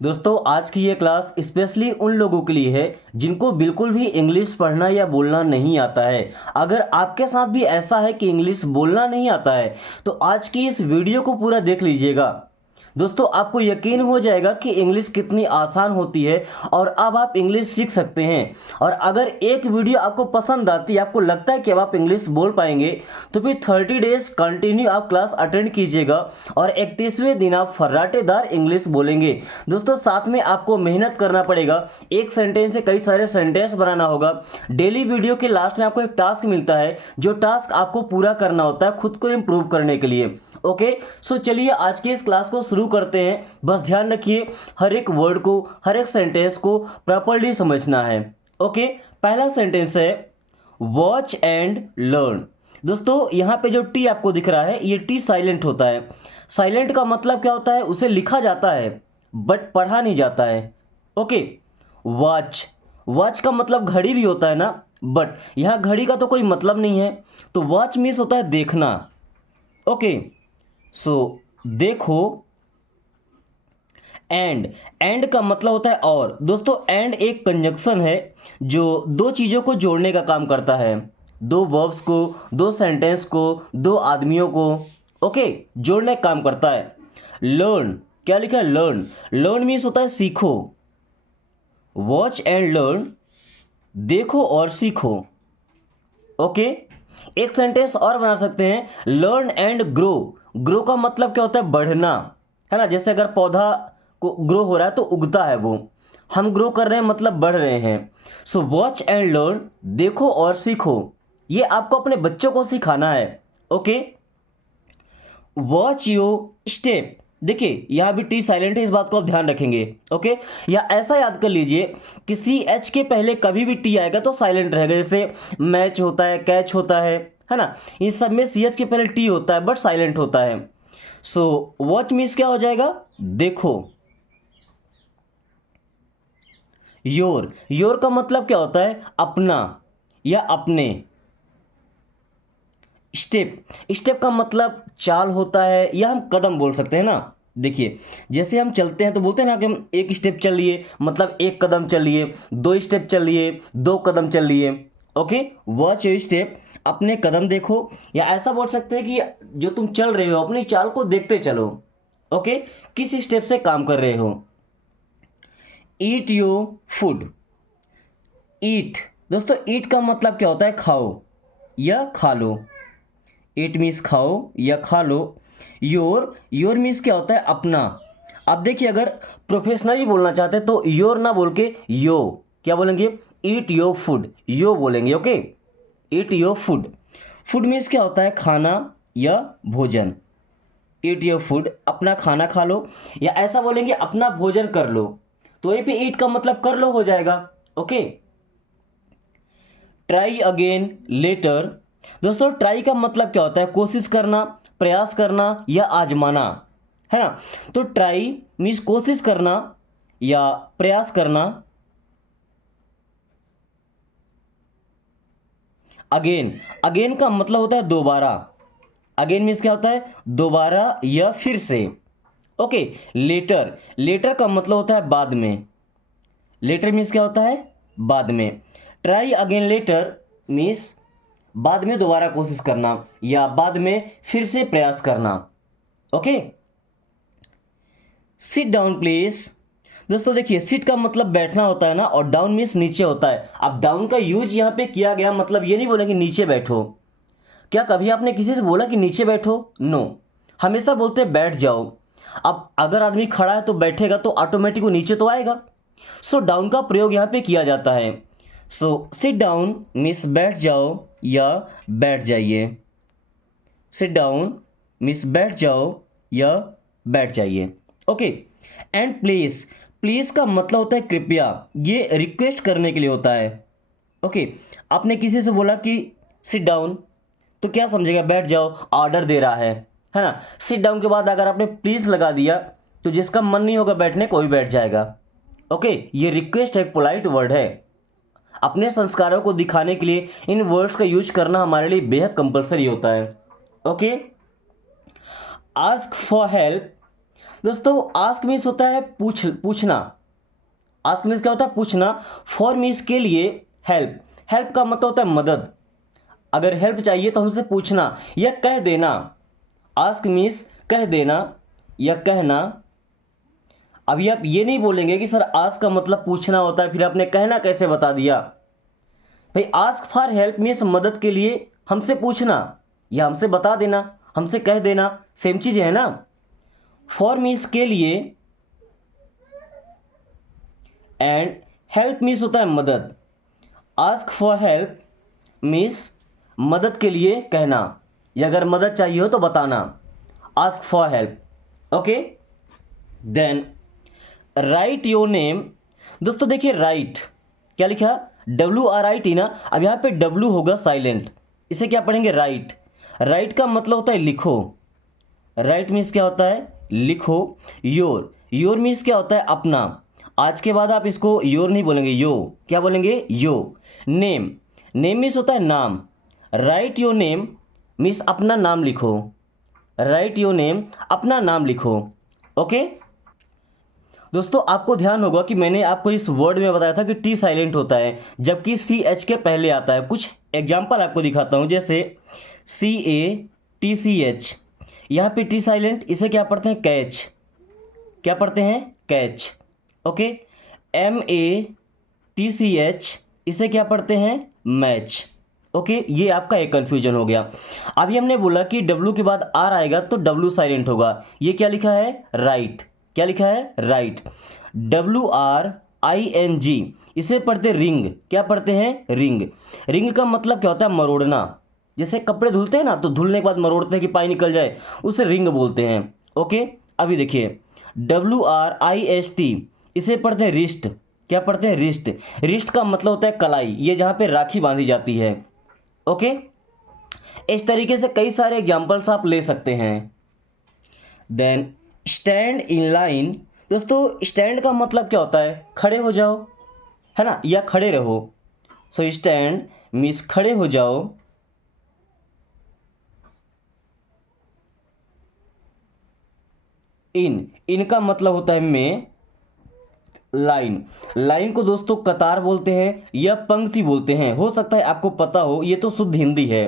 दोस्तों आज की ये क्लास स्पेशली उन लोगों के लिए है जिनको बिल्कुल भी इंग्लिश पढ़ना या बोलना नहीं आता है। अगर आपके साथ भी ऐसा है कि इंग्लिश बोलना नहीं आता है तो आज की इस वीडियो को पूरा देख लीजिएगा। दोस्तों आपको यकीन हो जाएगा कि इंग्लिश कितनी आसान होती है और अब आप इंग्लिश सीख सकते हैं। और अगर एक वीडियो आपको पसंद आती है, आपको लगता है कि अब आप इंग्लिश बोल पाएंगे, तो फिर 30 डेज कंटिन्यू आप क्लास अटेंड कीजिएगा और 31वें दिन आप फर्राटेदार इंग्लिश बोलेंगे। दोस्तों साथ में आपको मेहनत करना पड़ेगा, एक सेंटेंस से कई सारे सेंटेंस बनाना होगा। डेली वीडियो के लास्ट में आपको एक टास्क मिलता है, जो टास्क आपको पूरा करना होता है खुद को इम्प्रूव करने के लिए। ओके, सो चलिए आज की इस क्लास को शुरू करते हैं। बस ध्यान रखिए, हर एक वर्ड को, हर एक सेंटेंस को प्रॉपर्ली समझना है। ओके, पहला सेंटेंस है वॉच एंड लर्न। दोस्तों यहाँ पे जो टी आपको दिख रहा है, ये टी साइलेंट होता है। साइलेंट का मतलब क्या होता है? उसे लिखा जाता है बट पढ़ा नहीं जाता है। ओके, वॉच, वॉच का मतलब घड़ी भी होता है ना, बट यहाँ घड़ी का तो कोई मतलब नहीं है, तो वॉच मीन्स होता है देखना। ओके, सो देखो। एंड का मतलब होता है और। दोस्तों एंड एक कंजक्शन है जो दो चीज़ों को जोड़ने का काम करता है, दो वर्ब्स को, दो सेंटेंस को, दो आदमियों को ओके जोड़ने का काम करता है। लर्न, क्या लिखा है? लर्न। लर्न मीन्स होता है सीखो। वॉच एंड लर्न, देखो और सीखो। ओके, एक सेंटेंस और बना सकते हैं, लर्न एंड ग्रो। ग्रो का मतलब क्या होता है? बढ़ना, है ना। जैसे अगर पौधा को ग्रो हो रहा है तो उगता है वो, हम ग्रो कर रहे हैं मतलब बढ़ रहे हैं। सो वॉच एंड लर्न, देखो और सीखो, ये आपको अपने बच्चों को सिखाना है। Okay, watch your step. देखिए यहाँ भी टी साइलेंट है, इस बात को आप ध्यान रखेंगे। ओके, या ऐसा याद कर लीजिए कि सी एच के पहले कभी भी टी आएगा तो साइलेंट रहेगा। जैसे मैच होता है, कैच होता है ना, इन सब में सी एच के पहले टी होता है बट साइलेंट होता है। सो वॉच मीन्स क्या हो जाएगा? देखो। योर, योर का मतलब क्या होता है? अपना या अपने। स्टेप, स्टेप का मतलब चाल होता है या हम कदम बोल सकते हैं ना। देखिए जैसे हम चलते हैं तो बोलते हैं ना कि हम एक स्टेप चल लिए, मतलब एक कदम चल लिए, दो स्टेप चल लिए, दो कदम चल लिए। ओके, वॉच योर स्टेप, अपने कदम देखो, या ऐसा बोल सकते हैं कि जो तुम चल रहे हो अपनी चाल को देखते चलो। ओके, किस स्टेप से काम कर रहे हो। Eat your food. ईट, दोस्तों ईट का मतलब क्या होता है? खाओ या खा लो। इट मीन्स खाओ या खा लो। योर, योर मीन्स क्या होता है? अपना। अब देखिए अगर प्रोफेशनली बोलना चाहते हैं तो योर ना बोल के यो, क्या बोलेंगे? ईट योर फूड, यो बोलेंगे। Okay, eat your food. Food means क्या होता है? खाना या भोजन। ईट योर फूड, अपना खाना खा लो, या ऐसा बोलेंगे अपना भोजन कर लो, तो वहीं पे ईट का मतलब कर लो हो जाएगा। Okay, try again later. दोस्तों ट्राई का मतलब क्या होता है? कोशिश करना, प्रयास करना या आजमाना, है ना। तो ट्राई मीन्स कोशिश करना या प्रयास करना। अगेन, अगेन का मतलब होता है दोबारा। अगेन मीन्स क्या होता है? दोबारा या फिर से। ओके, लेटर, लेटर का मतलब होता है बाद में। लेटर मीन्स क्या होता है? बाद में। ट्राई अगेन लेटर मीन्स बाद में दोबारा कोशिश करना या बाद में फिर से प्रयास करना। Okay, sit down please. दोस्तों देखिए सिट का मतलब बैठना होता है ना, और डाउन मीन्स नीचे होता है। अब डाउन का यूज यहाँ पे किया गया, मतलब ये नहीं बोलेंगे नीचे बैठो। क्या कभी आपने किसी से बोला कि नीचे बैठो? नो, हमेशा बोलते हैं बैठ जाओ। अब अगर आदमी खड़ा है तो बैठेगा तो ऑटोमेटिक वो नीचे तो आएगा। सो डाउन का प्रयोग यहाँ पे किया जाता है। सो सिट डाउन मीन्स बैठ जाओ या बैठ जाइए। सिट डाउन मीन्स बैठ जाओ या बैठ जाइए। ओके, एंड प्लीज, प्लीज का मतलब होता है कृपया, ये रिक्वेस्ट करने के लिए होता है। ओके, आपने किसी से बोला कि सिट डाउन, तो क्या समझेगा? बैठ जाओ, ऑर्डर दे रहा है ना। सिट डाउन के बाद अगर आपने प्लीज लगा दिया तो जिसका मन नहीं होगा बैठने को भी बैठ जाएगा। ओके, ये रिक्वेस्ट है, पोलाइट वर्ड है। अपने संस्कारों को दिखाने के लिए इन वर्ड्स का यूज करना हमारे लिए बेहद कंपलसरी होता है। Okay, ask for help. दोस्तों आस्क मीन्स होता है पूछना। आस्क मीन्स क्या होता है? पूछना। फॉर मीन्स के लिए। हेल्प, हेल्प का मतलब होता है मदद। अगर हेल्प चाहिए तो हमसे पूछना या कह देना। आस्क मीन्स कह देना या कहना। अभी आप ये नहीं बोलेंगे कि सर आस्क का मतलब पूछना होता है, फिर आपने कहना कैसे बता दिया? भाई आस्क फॉर हेल्प मीन्स मदद के लिए हमसे पूछना या हमसे बता देना, हमसे कह देना, सेम चीज है ना। फॉर मीन्स के लिए एंड हेल्प मीन्स होता है मदद। आस्क फॉर हेल्प मीन्स मदद के लिए कहना या अगर मदद चाहिए हो तो बताना। Ask for help. Okay, then write your name. दोस्तों देखिए राइट क्या लिखा? WRIT ना। अब यहाँ पे W होगा साइलेंट, इसे क्या पढ़ेंगे? राइट। राइट का मतलब होता है लिखो। राइट मीन्स क्या होता है? लिखो। योर, योर मीन्स क्या होता है? अपना। आज के बाद आप इसको योर नहीं बोलेंगे, यो। क्या बोलेंगे? यो। नेम, नेम मीन्स होता है नाम। राइट योर नेम मीन्स अपना नाम लिखो। राइट योर नेम, अपना नाम लिखो। ओके दोस्तों, आपको ध्यान होगा कि मैंने आपको इस वर्ड में बताया था कि टी साइलेंट होता है जबकि CH के पहले आता है। कुछ एग्जाम्पल आपको दिखाता हूं, जैसे CATCH, यहाँ पे टी साइलेंट, इसे क्या पढ़ते हैं? कैच। क्या पढ़ते हैं? कैच। ओके। MATCH, इसे क्या पढ़ते हैं? मैच। ओके, ये आपका एक कन्फ्यूजन हो गया। अभी हमने बोला कि W के बाद R आएगा तो W साइलेंट होगा। ये क्या लिखा है? राइट। क्या लिखा है? राइट। WRING, इसे पढ़ते रिंग। क्या पढ़ते हैं? रिंग। रिंग का मतलब क्या होता है? मरोड़ना। जैसे कपड़े धुलते हैं ना, तो धुलने के बाद मरोड़ते हैं कि पानी निकल जाए, उसे रिंग बोलते हैं। ओके, अभी देखिए WRIST, इसे पढ़ते हैं रिस्ट। क्या पढ़ते हैं? रिस्ट। रिस्ट का मतलब होता है कलाई, ये जहाँ पे राखी बांधी जाती है। ओके, इस तरीके से कई सारे एग्जाम्पल्स आप ले सकते हैं। Then stand in line. दोस्तों स्टैंड का मतलब क्या होता है? खड़े हो जाओ, है ना, या खड़े रहो। सो स्टैंड मीन्स खड़े हो जाओ। इनका मतलब होता है में। लाइन, लाइन को दोस्तों कतार बोलते हैं या पंक्ति बोलते हैं। हो सकता है आपको पता हो, ये तो शुद्ध हिंदी है,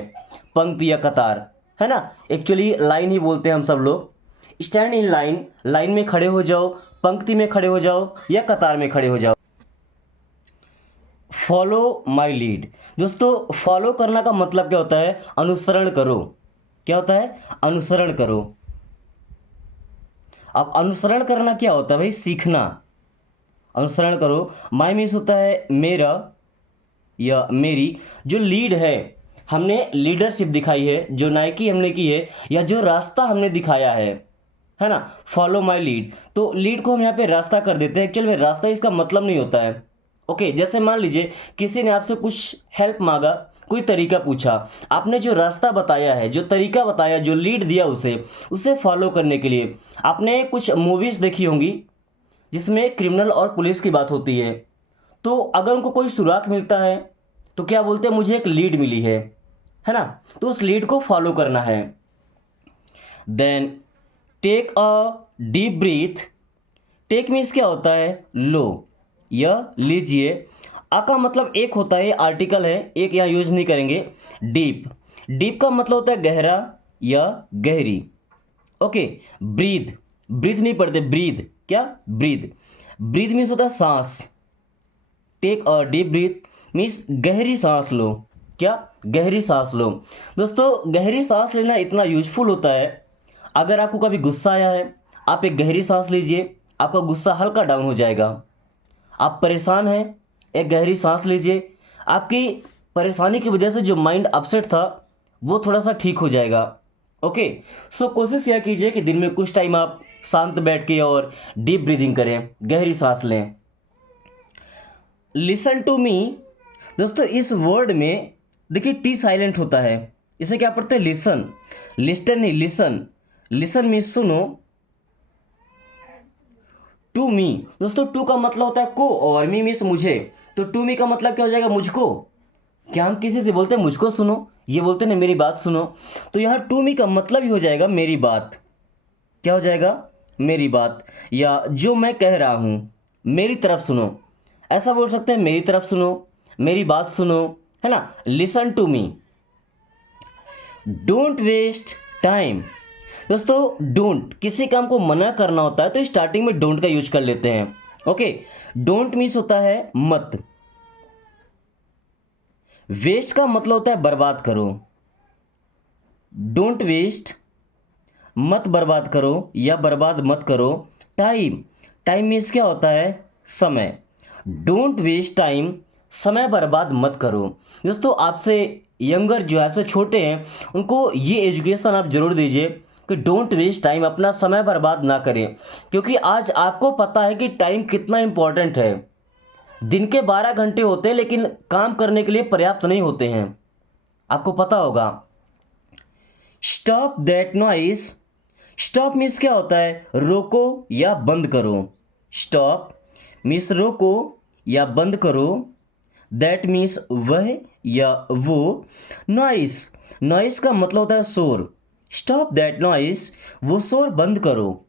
पंक्ति या कतार, है ना। एक्चुअली लाइन ही बोलते हैं हम सब लोग। स्टैंड इन लाइन, लाइन में खड़े हो जाओ, पंक्ति में खड़े हो जाओ या कतार में खड़े हो जाओ। Follow my lead. दोस्तों फॉलो करना का मतलब क्या होता है? अनुसरण करो। क्या होता है? अनुसरण करो। अब अनुसरण करना क्या होता है भाई? सीखना। अनुसरण करो। माई मीन्स होता है मेरा या मेरी। जो लीड है, हमने लीडरशिप दिखाई है, जो नाइकी हमने की है, या जो रास्ता हमने दिखाया है ना। फॉलो माई लीड, तो लीड को हम यहाँ पे रास्ता कर देते हैं। एक्चुअल में रास्ता इसका मतलब नहीं होता है। ओके, जैसे मान लीजिए किसी ने आपसे कुछ हेल्प मांगा, कोई तरीका पूछा, आपने जो रास्ता बताया है, जो तरीका बताया, जो लीड दिया उसे फॉलो करने के लिए। आपने कुछ मूवीज़ देखी होंगी जिसमें क्रिमिनल और पुलिस की बात होती है, तो अगर उनको कोई सुराग मिलता है तो क्या बोलते हैं? मुझे एक लीड मिली है ना। तो उस लीड को फॉलो करना है। Then take a deep breath. Take means क्या होता है? लो या लीजिए। आ का मतलब एक होता है, आर्टिकल है, एक यहाँ यूज नहीं करेंगे। डीप, डीप का मतलब होता है गहरा या गहरी। ओके। ब्रीद, ब्रीथ नहीं पढ़ते, ब्रीद। क्या? ब्रीद। ब्रीद मीन्स होता है सांस। Take a deep breath means गहरी सांस लो। क्या? गहरी सांस लो। दोस्तों गहरी सांस लेना इतना यूजफुल होता है, अगर आपको कभी गुस्सा आया है, आप एक गहरी सांस लीजिए, आपका गुस्सा हल्का डाउन हो जाएगा। आप परेशान हैं, एक गहरी सांस लीजिए, आपकी परेशानी की वजह से जो माइंड अपसेट था वो थोड़ा सा ठीक हो जाएगा। ओके, सो कोशिश किया कीजिए कि दिन में कुछ टाइम आप शांत बैठ के और डीप ब्रीदिंग करें, गहरी सांस लें। Listen to me. दोस्तों इस वर्ड में देखिए टी साइलेंट होता है, इसे क्या पढ़ते हैं? लिसन। लिस्टन नहीं, लिसन। लिसन मीन्स सुनो। टू मी, दोस्तों टू का मतलब होता है को और मी मीन्स मुझे, तो टू मी का मतलब क्या हो जाएगा? मुझको। क्या हम किसी से बोलते हैं मुझको सुनो? ये बोलते हैं ना मेरी बात सुनो। तो यहाँ टू मी का मतलब ही हो जाएगा मेरी बात। क्या हो जाएगा? मेरी बात, या जो मैं कह रहा हूँ मेरी तरफ सुनो, ऐसा बोल सकते हैं, मेरी तरफ सुनो, मेरी बात सुनो, है ना, listen to me. Don't waste time. दोस्तों डोंट किसी काम को मना करना होता है तो स्टार्टिंग में डोंट का यूज कर लेते हैं। ओके, डोंट मीन्स होता है मत, वेस्ट का मतलब होता है बर्बाद करो, डोंट वेस्ट मत बर्बाद करो या बर्बाद मत करो टाइम। टाइम मीन्स क्या होता है, समय। डोंट वेस्ट टाइम, समय बर्बाद मत करो। दोस्तों आपसे यंगर जो है, आपसे छोटे हैं, उनको ये एजुकेशन आप जरूर दीजिए कि डोंट वेस्ट टाइम, अपना समय बर्बाद ना करें, क्योंकि आज आपको पता है कि टाइम कितना इंपॉर्टेंट है। दिन के 12 घंटे होते हैं लेकिन काम करने के लिए पर्याप्त नहीं होते हैं, आपको पता होगा। Stop that noise. Stop means क्या होता है, रोको या बंद करो। स्टॉप मीन्स रोको या बंद करो। दैट मीन्स वह या वो। नॉइस, नॉइस का मतलब होता है शोर। स्टॉप दैट नॉइस, वो शोर बंद करो।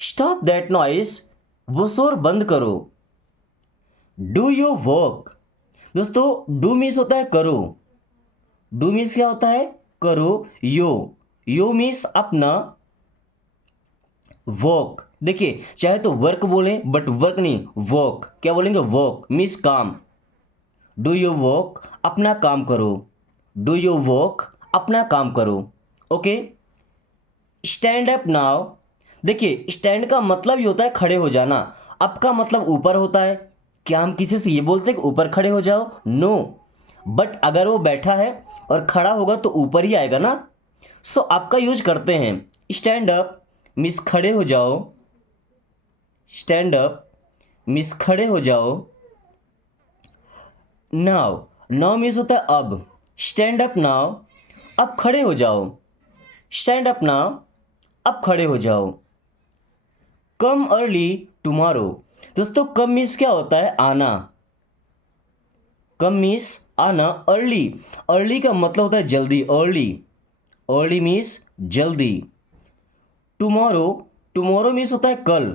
स्टॉप दैट नॉइस, वो शोर बंद करो। Do your work. दोस्तों डू मीन्स होता है करो, डू मीन्स क्या होता है, करो। यो मीन्स अपना। वर्क, देखिए चाहे तो वर्क बोलें बट वर्क नहीं, वर्क क्या बोलेंगे, वर्क मीन्स काम। डू योर वर्क, अपना काम करो। डू योर वर्क, अपना काम करो। Okay, stand up now. देखिए स्टैंड का मतलब ये होता है खड़े हो जाना, अप का मतलब ऊपर होता है। क्या हम किसी से ये बोलते हैं कि ऊपर खड़े हो जाओ, नो। बट अगर वो बैठा है और खड़ा होगा तो ऊपर ही आएगा ना। सो आपका यूज करते हैं। स्टैंड अप मिस खड़े हो जाओ। स्टैंड अप मिस खड़े हो जाओ। नाउ, नाउ मीन्स होता है अब। स्टैंड अप नाउ, अब खड़े हो जाओ। स्टैंड अप नाउ, अब खड़े हो जाओ। कम अर्ली टुमारो। दोस्तों कम मीन्स क्या होता है, आना। कम मीन्स आना। अर्ली, अर्ली का मतलब होता है जल्दी, अर्ली। अर्ली मीन्स जल्दी। टुमारो, टुमारो मीन्स होता है कल।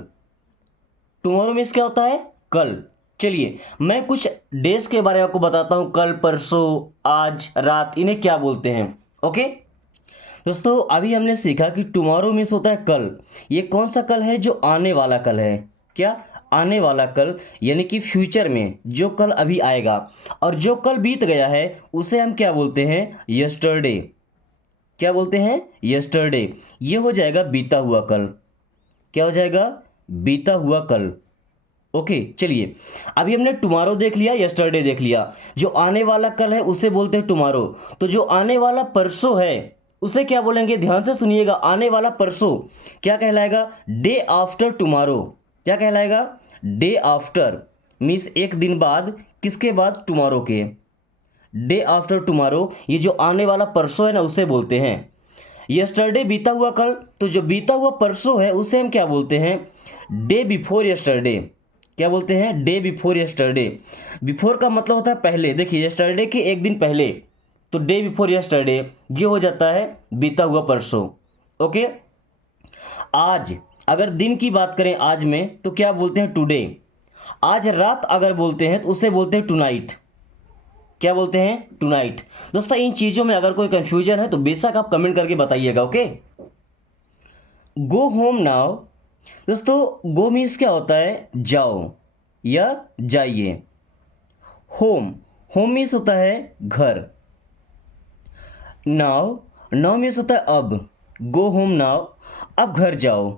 टुमारो मीन्स क्या होता है, कल। चलिए मैं कुछ डेज के बारे में आपको बताता हूं, कल, परसों, आज, रात, इन्हें क्या बोलते हैं। ओके दोस्तों, अभी हमने सीखा कि टुमारो मीन्स होता है कल। ये कौन सा कल है, जो आने वाला कल है। क्या, आने वाला कल, यानी कि फ्यूचर में जो कल अभी आएगा। और जो कल बीत गया है उसे हम क्या बोलते हैं, यस्टरडे। क्या बोलते हैं, यस्टरडे। ये हो जाएगा बीता हुआ कल। क्या हो जाएगा, बीता हुआ कल। ओके चलिए, अभी हमने टुमारो देख लिया, यस्टरडे देख लिया। जो आने वाला कल है उसे बोलते हैं टुमारो। तो जो आने वाला परसों है उसे क्या बोलेंगे, ध्यान से सुनिएगा। आने वाला परसों क्या कहलाएगा, डे आफ्टर टुमारो। क्या कहलाएगा, डे आफ्टर मीन्स एक दिन बाद, किसके बाद, टुमारो के। डे आफ्टर टुमारो, ये जो आने वाला परसों है ना उसे बोलते हैं। यस्टरडे बीता हुआ कल, तो जो बीता हुआ परसों है उसे हम क्या बोलते हैं, डे बिफोर यस्टरडे। क्या बोलते हैं, डे बिफोर यस्टरडे। बिफोर का मतलब होता है पहले। देखिए यस्टरडे के एक दिन पहले, तो डे बिफोर यस्टरडे ये हो जाता है बीता हुआ परसों। ओके, आज, अगर दिन की बात करें आज में तो क्या बोलते हैं, टुडे। आज रात अगर बोलते हैं तो उसे बोलते हैं टुनाइट। क्या बोलते हैं, टुनाइट। दोस्तों इन चीज़ों में अगर कोई कंफ्यूजन है तो बेशक आप कमेंट करके बताइएगा। Okay, go home now. दोस्तों गो मीन्स क्या होता है, जाओ या जाइए। होम, होम मीन्स होता है घर। नाउ, नाउ मीन्स होता है अब। गो होम नाउ, अब घर जाओ।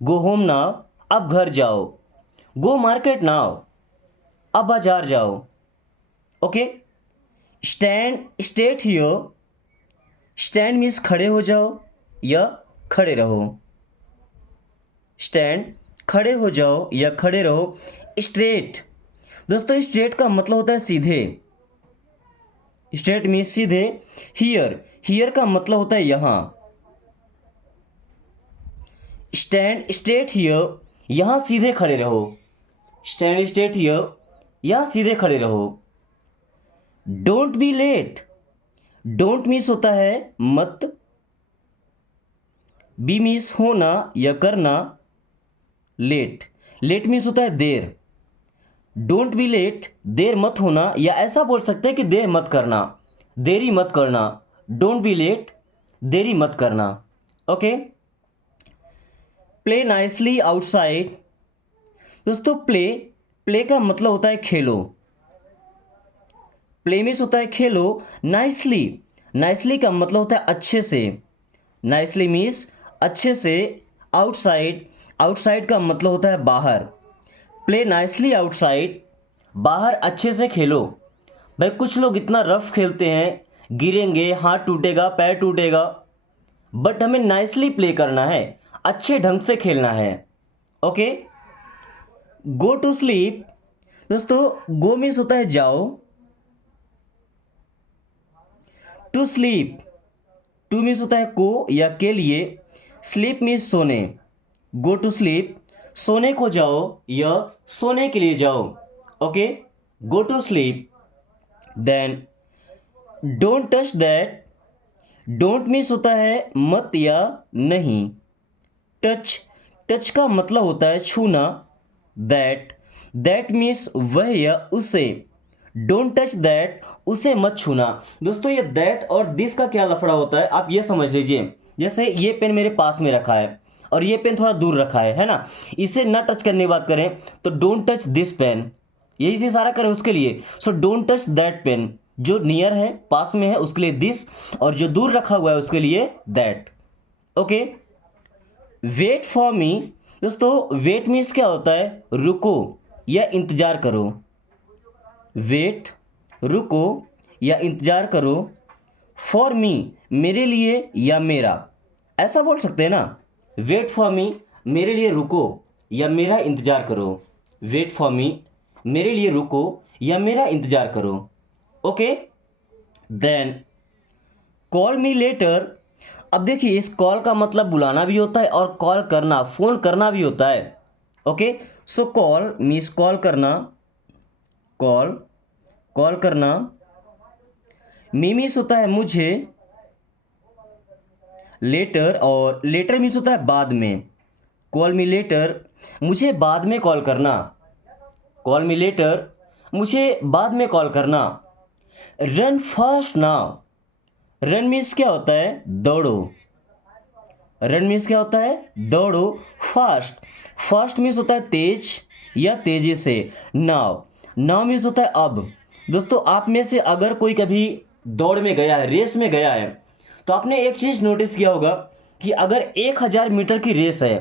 गो होम नाउ, अब घर जाओ। गो मार्केट नाउ, अब बाजार जाओ। Okay, stand, state here. Stand means खड़े हो जाओ या खड़े रहो। स्टैंड, खड़े हो जाओ या खड़े रहो। स्ट्रेट, दोस्तों स्ट्रेट का मतलब होता है सीधे। स्ट्रेट मीन्स सीधे। हियर, हियर का मतलब होता है यहाँ। स्टैंड स्ट्रेट हियर, यहाँ सीधे खड़े रहो। स्टैंड स्ट्रेट हियर, यहाँ सीधे खड़े रहो। Don't be late, don't means होता है मत। बी मीन्स होना या करना। लेट, लेट मीन्स होता है देर। डोंट बी लेट, देर मत होना, या ऐसा बोल सकते हैं कि देर मत करना, देरी मत करना। डोंट बी लेट, देरी मत करना। ओके। Play nicely outside. दोस्तों प्ले, प्ले का मतलब होता है खेलो। प्ले मीन्स होता है खेलो। नाइसली, नाइसली का मतलब होता है अच्छे से। नाइसली मीन्स अच्छे से। आउटसाइड, आउटसाइड का मतलब होता है बाहर। प्ले नाइसली आउटसाइड, बाहर अच्छे से खेलो। भाई कुछ लोग इतना रफ खेलते हैं, गिरेंगे, हाथ टूटेगा, पैर टूटेगा, बट हमें नाइसली प्ले करना है, अच्छे ढंग से खेलना है। ओके। Go to sleep. दोस्तों गो मीन्स होता है जाओ। टू स्लीप, टू मीन्स होता है को या के लिए। स्लीप मीन्स सोने। गो टू स्लीप, सोने को जाओ या सोने के लिए जाओ। Okay. Go to sleep. Then don't touch that. Don't means होता है मत या नहीं। टच, टच का मतलब होता है छूना। दैट, दैट मीन्स वह या उसे। डोंट टच दैट, उसे मत छूना। दोस्तों ये दैट और दिस का क्या लफड़ा होता है आप ये समझ लीजिए। जैसे ये पेन मेरे पास में रखा है और ये पेन थोड़ा दूर रखा है ना, इसे ना टच करने की बात करें तो डोंट टच दिस पेन, यही चीज सारा करें उसके लिए। So don't touch that pain, जो नियर है पास में है उसके लिए दिस, और जो दूर रखा हुआ है उसके लिए that. Okay. Wait for me. दोस्तों वेट मीन्स क्या होता है रुको या इंतजार करो। वेट, रुको या इंतजार करो। फॉर मी, मेरे लिए या मेरा, ऐसा बोल सकते हैं ना। वेट फॉर मी, मेरे लिए रुको या मेरा इंतजार करो। वेट फॉर मी, मेरे लिए रुको या मेरा इंतजार करो। Okay. Then call me later. अब देखिए इस कॉल का मतलब बुलाना भी होता है और कॉल करना, फोन करना भी होता है। ओके। सो कॉल मीन्स कॉल करना। कॉल, कॉल करना। मी मीन्स होता है मुझे। लेटर, और लेटर मीन्स होता है बाद में। कॉल मी लेटर, मुझे बाद में कॉल करना। कॉल मी लेटर, मुझे बाद में कॉल करना। Run fast now. Run means क्या होता है दौड़ो। रन मीन्स क्या होता है दौड़ो। फास्ट, फास्ट मीन्स होता है तेज या तेजी से। नाउ, नाउ मीन्स होता है अब। दोस्तों आप में से अगर कोई कभी दौड़ में गया है, रेस में गया है, तो आपने एक चीज नोटिस किया होगा कि अगर 1000 मीटर की रेस है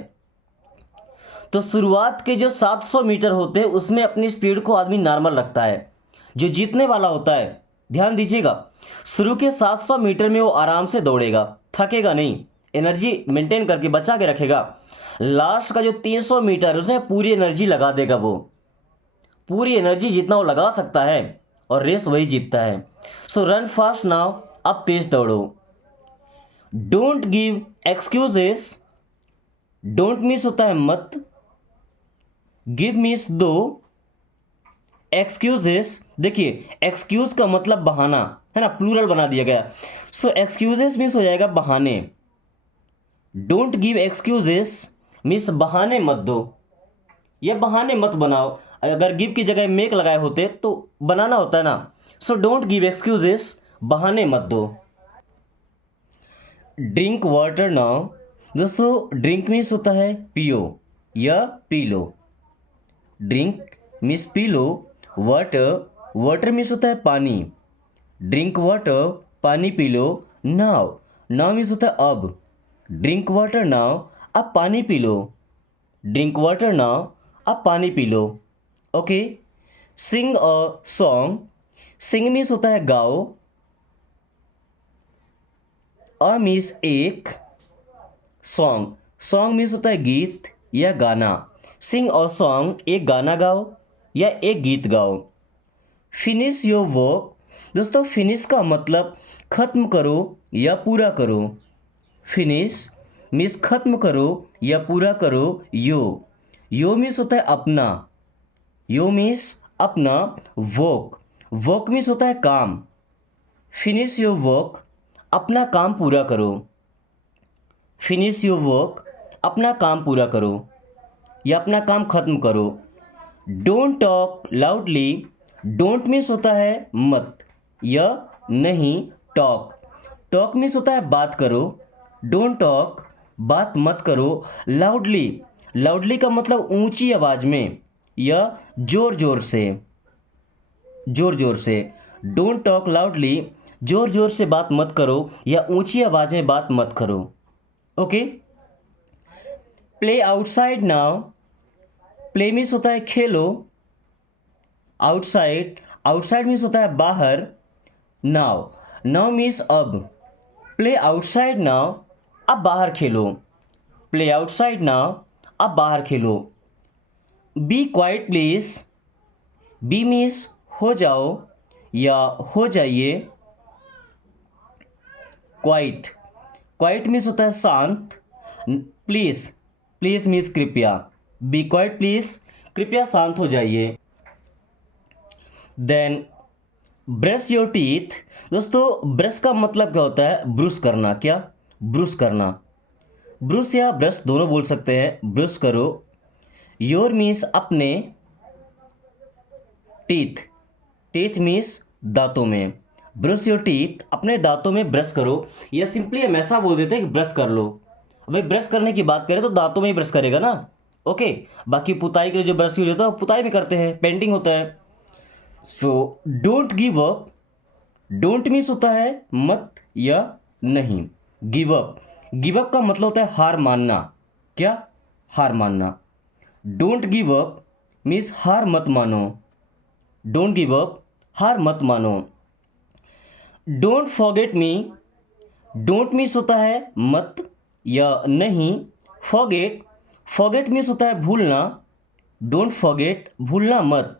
तो शुरुआत के जो 700 मीटर होते हैं उसमें अपनी स्पीड को आदमी नॉर्मल रखता है। जो जीतने वाला होता है, ध्यान दीजिएगा, शुरू के 700 मीटर में वो आराम से दौड़ेगा, थकेगा नहीं, एनर्जी मेंटेन करके बचा के रखेगा। लास्ट का जो 300 मीटर उसमें पूरी एनर्जी लगा देगा, वो पूरी एनर्जी जितना वो लगा सकता है और रेस वही जीतता है। सो रन फास्ट नाउ, अब तेज दौड़ो। Don't give excuses. Don't means होता है मत। गिव मीन्स दो। एक्सक्यूजेस, देखिए एक्सक्यूज का मतलब बहाना है ना, प्लूरल बना दिया गया। सो एक्सक्यूजेस मीन्स हो जाएगा बहाने। डोंट गिव एक्सक्यूजेस मीन्स बहाने मत दो, ये बहाने मत बनाओ। अगर गिव की जगह मेक लगाए होते तो बनाना होता है ना। सो डोंट गिव एक्सक्यूजेस, बहाने मत दो। Drink water now. दोस्तों ड्रिंक मीन्स होता है पियो या पी लो। ड्रिंक मीन्स पी लो। वाटर, वाटर मीन्स होता है पानी। ड्रिंक वाटर, पानी पी लो। नाउ, नाउ मीन्स होता है अब। ड्रिंक वाटर नाउ, अब पानी पी लो। ड्रिंक वाटर नाउ, अब पानी पी लो। Okay. Sing a song. Sing means होता है गाओ। अ मीन्स एक। सॉन्ग, सॉन्ग मीन्स होता है गीत या गाना। सिंग और सॉन्ग, एक गाना गाओ या एक गीत गाओ। Finish your work. दोस्तों फिनिश का मतलब खत्म करो या पूरा करो। फिनिश मीन्स खत्म करो या पूरा करो। यो मीन्स होता है अपना। यो मीन्स अपना। वर्क, वर्क मीन्स होता है काम। फिनिश योर वर्क, अपना काम पूरा करो। फिनिश योर वर्क, अपना काम पूरा करो या अपना काम खत्म करो। Don't talk loudly, don't means होता है मत या नहीं। टॉक, टॉक मीन्स होता है बात करो। डोंट टॉक, बात मत करो। लाउडली, लाउडली का मतलब ऊंची आवाज में या जोर जोर से, जोर जोर से। डोंट टॉक लाउडली, जोर जोर से बात मत करो या ऊंची आवाज में बात मत करो। Okay. Play outside now, play means होता है खेलो। आउटसाइड, आउटसाइड मीन्स होता है बाहर। नाउ, नाउ मीन्स अब। प्ले आउटसाइड नाउ, अब बाहर खेलो। प्ले आउटसाइड नाउ, अब बाहर खेलो। Be quiet please, be means हो जाओ या हो जाइए। क्वाइट, क्वाइट मीन्स होता है शांत। प्लीज, प्लीज मीन्स कृपया। बी क्वाइट प्लीज, कृपया शांत हो जाइए। देन ब्रश योर टीथ, दोस्तों ब्रश का मतलब क्या होता है? ब्रश करना। क्या? ब्रश करना। ब्रश या ब्रश दोनों बोल सकते हैं। ब्रश करो। योर मीन्स अपने। टीथ, टीथ मीन्स दांतों में। ब्रश योर टीथ, अपने दांतों में ब्रश करो। या सिंपली हम ऐसा बोल देते हैं कि ब्रश कर लो। भाई ब्रश करने की बात करें तो दांतों में ही ब्रश करेगा ना। ओके। बाकी पुताई के लिए जो ब्रश यूज होता है वो पुताई में करते हैं, पेंटिंग होता है। So don't give up, don't means होता है मत या नहीं। गिव अप, गिव अप का मतलब होता है हार मानना। क्या? हार मानना। डोंट गिव अप मीन्स हार मत मानो। डोंट गिव अप, हार मत मानो। Don't forget me, don't means होता है मत या नहीं। फॉरगेट, फॉरगेट मीन्स होता है भूलना। डोंट फॉरगेट, भूलना मत।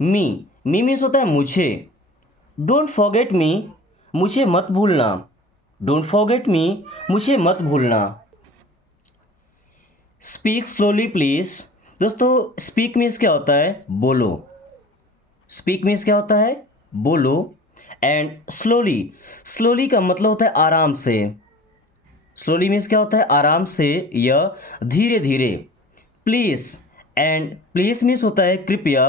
मी, मी मीन्स होता है मुझे। डोंट फॉरगेट मी, मुझे मत भूलना। डोंट फॉरगेट मी, मुझे मत भूलना। स्पीक स्लोली प्लीज, दोस्तों स्पीक मीन्स क्या होता है? बोलो। स्पीक मीन्स क्या होता है? बोलो। एंड स्लोली, स्लोली का मतलब होता है आराम से। स्लोली मीन्स क्या होता है? आराम से या धीरे धीरे। प्लीज, एंड प्लीज मीन्स होता है कृपया।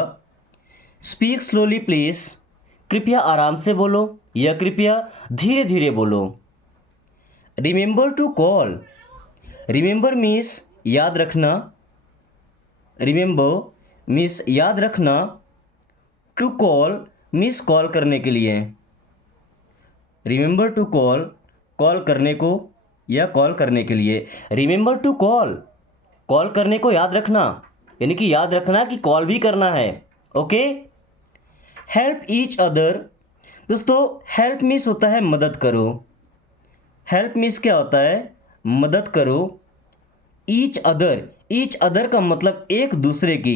स्पीक स्लोली प्लीज, कृपया आराम से बोलो या कृपया धीरे धीरे बोलो। Remember to call, remember means याद रखना। रिमेंबर मीन्स याद रखना। टू कॉल मीन्स कॉल करने के लिए। रिमेंबर टू कॉल, कॉल करने को या कॉल करने के लिए। रिमेंबर टू कॉल, कॉल करने को याद रखना, यानी कि याद रखना कि कॉल भी करना है। ओके। हेल्प ईच अदर, दोस्तों हेल्प मीन्स होता है मदद करो। हेल्प मीन्स क्या होता है? मदद करो। ईच अदर, ईच अदर का मतलब एक दूसरे की।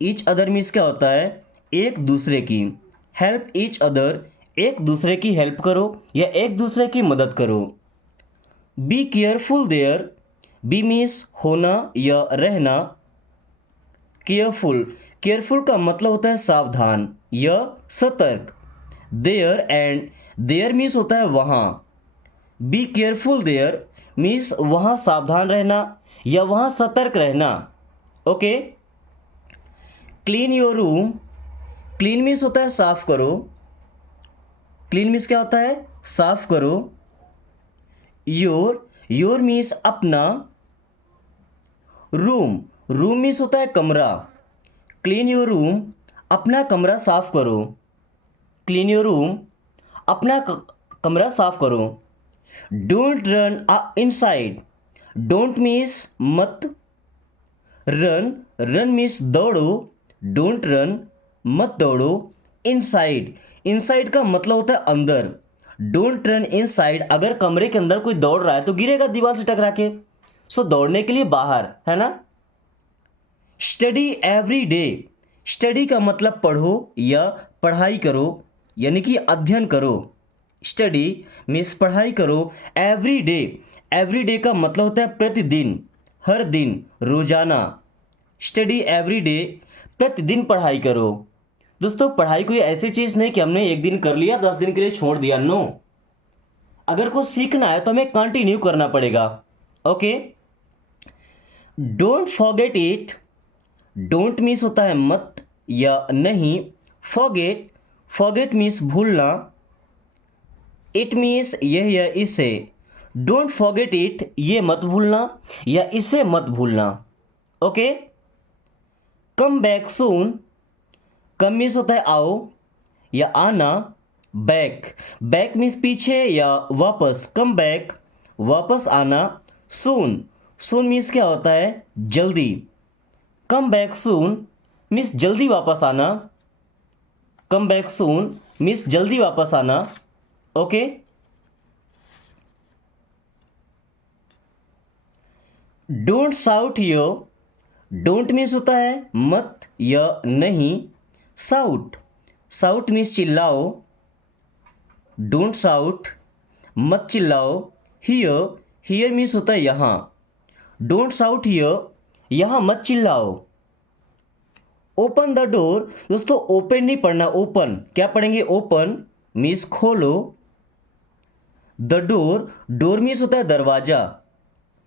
ईच अदर मीन्स क्या होता है? एक दूसरे की। हेल्प ईच अदर, एक दूसरे की हेल्प करो या एक दूसरे की मदद करो। Be careful there, be means होना या रहना। केयरफुल, केयरफुल का मतलब होता है सावधान या सतर्क। देयर, एंड देयर मीन्स होता है वहाँ। बी केयरफुल देयर मीन्स वहाँ सावधान रहना या वहाँ सतर्क रहना। Okay. Clean your room, clean means होता है साफ करो। क्लीन मीन्स क्या होता है? साफ करो। योर, योर मीन्स अपना। रूम, रूम मीन्स होता है कमरा। क्लीन योर रूम, अपना कमरा साफ करो। क्लीन योर रूम, अपना कमरा साफ करो। Don't run inside, don't means मत। रन, रन मीन्स दौड़ो। डोंट रन, मत दौड़ो। इनसाइड, इनसाइड का मतलब होता है अंदर। डोंट रन इनसाइड, अगर कमरे के अंदर कोई दौड़ रहा है तो गिरेगा दीवार से टकरा के। सो दौड़ने के लिए बाहर, है ना। स्टडी एवरी डे, स्टडी का मतलब पढ़ो या पढ़ाई करो, यानी कि अध्ययन करो। स्टडी मीन्स पढ़ाई करो। एवरी डे, एवरी डे का मतलब होता है प्रतिदिन, हर दिन, रोजाना। स्टडी एवरी डे, प्रतिदिन पढ़ाई करो। दोस्तों पढ़ाई कोई ऐसी चीज़ नहीं कि हमने एक दिन कर लिया 10 दिन के लिए छोड़ दिया। नो, अगर कुछ सीखना है तो हमें कंटिन्यू करना पड़ेगा। Okay, don't forget it, don't means होता है मत या नहीं, फॉरगेट, फॉरगेट मीन्स भूलना, इट मीन्स यह या इसे, डोंट फॉरगेट इट ये मत भूलना या इसे मत भूलना। Okay, come back soon, come means होता है आओ या आना, बैक, बैक मीन्स पीछे या वापस, कम बैक वापस आना, सून, सून मीन्स क्या होता है जल्दी, कम बैक सून मीन्स जल्दी वापस आना, कम बैक सून मीन्स जल्दी वापस आना। Okay, don't shout here, don't means होता है मत या नहीं, शाउट, शाउट मीन्स चिल्लाओ, डोंट शाउट मत चिल्लाओ, हियर, हियर मीन्स होता है यहाँ, डोंट शाउट हियर यहाँ मत चिल्लाओ। ओपन द डोर, दोस्तों ओपन नहीं पढ़ना, ओपन, क्या पढ़ेंगे ओपन मीन्स खोलो, द डोर, डोर मीन्स होता है दरवाजा,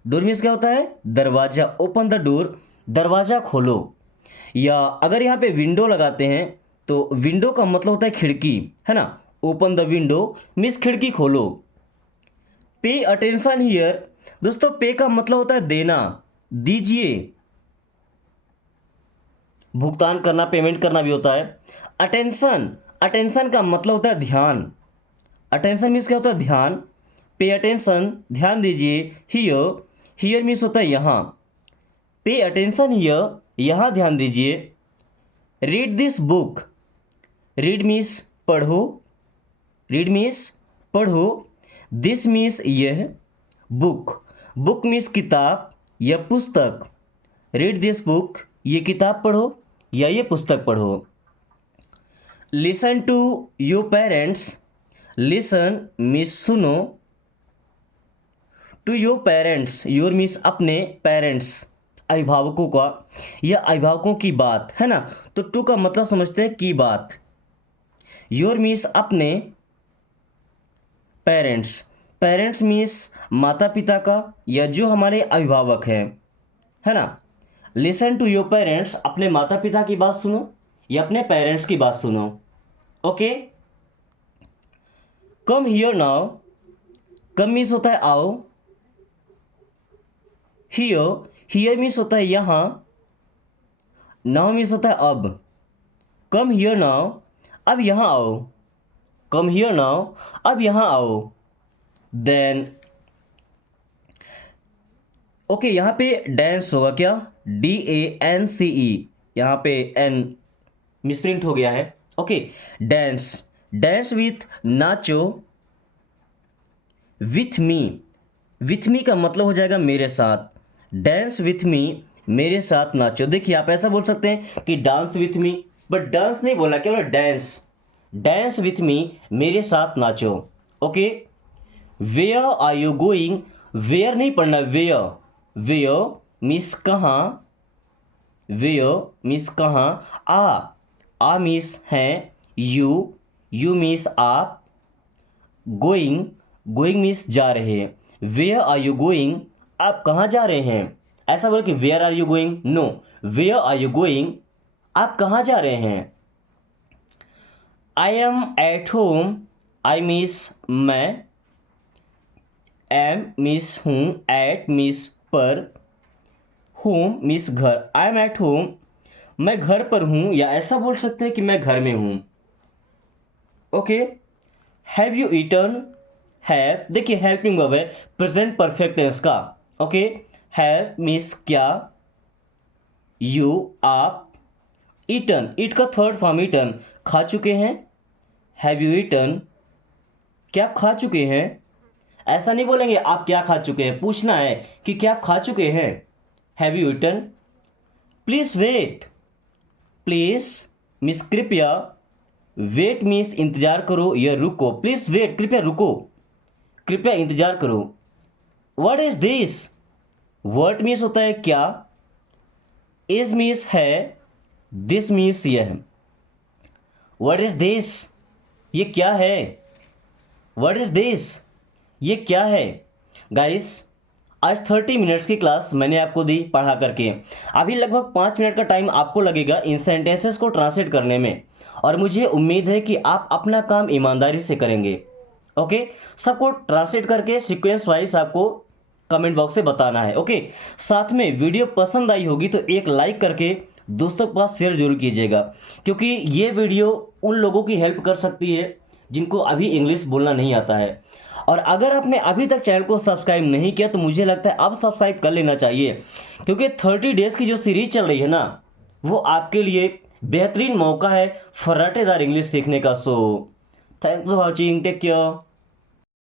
डोर मीन्स क्या होता है दरवाजा, ओपन द डोर दरवाजा खोलो। या अगर यहाँ पे विंडो लगाते हैं तो विंडो का मतलब होता है खिड़की, है ना, ओपन द विंडो मीन्स खिड़की खोलो। पे अटेंशन हियर, दोस्तों पे का मतलब होता है देना, दीजिए, भुगतान करना, पेमेंट करना भी होता है। अटेंशन, अटेंशन का मतलब होता है ध्यान, अटेंशन मीन्स क्या होता है ध्यान, पे अटेंशन ध्यान दीजिए, हियर, हियर मीन्स होता है यहाँ, पे अटेंशन हियर यहाँ ध्यान दीजिए। Read this book, read means पढ़ो, रीड मीन्स पढ़ो, दिस मीन्स यह, बुक, बुक मीन्स किताब या पुस्तक, रीड दिस बुक ये किताब पढ़ो या ये पुस्तक पढ़ो। Listen to your parents, listen means सुनो, to your parents, your means अपने, पेरेंट्स अभिभावकों का या अभिभावकों की बात, है ना, तो टू का मतलब समझते हैं की बात, योर मीन्स अपने, पेरेंट्स, पेरेंट्स मीन्स माता पिता का या जो हमारे अभिभावक हैं, है ना। लिसन टू योर पेरेंट्स, अपने माता पिता की बात सुनो या अपने पेरेंट्स की बात सुनो। Okay, come here now, come means होता है आओ, हियर, हियर मीन्स होता है यहाँ, नाउ मीन्स होता है अब, कम हियर नाउ अब यहाँ आओ, कम हियर नाउ अब यहाँ आओ। देन ओके, यहाँ पे डांस होगा क्या, DANCE, यहाँ पे एन मिसप्रिंट हो गया है। Okay, dance, dance with nacho, with me, with me का मतलब हो जाएगा मेरे साथ, डांस विथ मी मेरे साथ नाचो। देखिए आप ऐसा बोल सकते हैं कि dance with me, but dance नहीं बोला, क्या बोला डांस, डांस विथ मी मेरे साथ नाचो। Okay, where are you going, where नहीं पढ़ना, वेयर, वेयर मीन्स कहाँ, वेयर मीन्स कहाँ, आ मीन्स हैं, यू, यू मीन्स आप, गोइंग, गोइंग मीन्स जा रहे हैं, वेयर आर यू गोइंग आप कहाँ जा रहे हैं, ऐसा बोलो कि where are you going, no, where are you going आप कहाँ जा रहे हैं। I am at home, I means मैं, एम मीन्स हूँ, एट मीन्स पर, होम मीन्स घर, आई एम एट होम मैं घर पर हूँ, या ऐसा बोल सकते हैं कि मैं घर में हूँ। Okay, have you eaten, have देखिए हेल्पिंग वर्ब है प्रेजेंट परफेक्ट टेंस का। ओके, हैव मीन्स क्या, यू आप, ईटन, ईट का थर्ड फॉर्म ईटन खा चुके हैं, हैव यू ईटन क्या आप खा चुके हैं, ऐसा नहीं बोलेंगे आप क्या खा चुके हैं, पूछना है कि क्या आप खा चुके हैं, have you eaten. Please wait, please means कृपया, वेट मीन्स इंतजार करो या रुको, प्लीज वेट कृपया रुको, कृपया इंतजार करो। What is this, what means होता है क्या, इज मीन्स है, दिस मीन्स यह, व्हाट इज दिस ये क्या है, व्हाट इज दिस ये क्या है गाइस? आज 30 मिनट्स की क्लास मैंने आपको दी पढ़ा करके। अभी लगभग 5 मिनट का टाइम आपको लगेगा इन सेंटेंसेस को ट्रांसलेट करने में, और मुझे उम्मीद है कि आप अपना काम ईमानदारी से करेंगे। ओके, सबको ट्रांसलेट करके सीक्वेंस वाइज आपको कमेंट बॉक्स में बताना है। ओके, साथ में वीडियो पसंद आई होगी तो एक लाइक करके दोस्तों के पास शेयर जरूर कीजिएगा, क्योंकि ये वीडियो उन लोगों की हेल्प कर सकती है जिनको अभी इंग्लिश बोलना नहीं आता है। और अगर आपने अभी तक चैनल को सब्सक्राइब नहीं किया तो मुझे लगता है अब सब्सक्राइब कर लेना चाहिए, क्योंकि 30 डेज की जो सीरीज चल रही है ना, वो आपके लिए बेहतरीन मौका है फर्राटेदार इंग्लिश सीखने का। So thanks for watching, take care.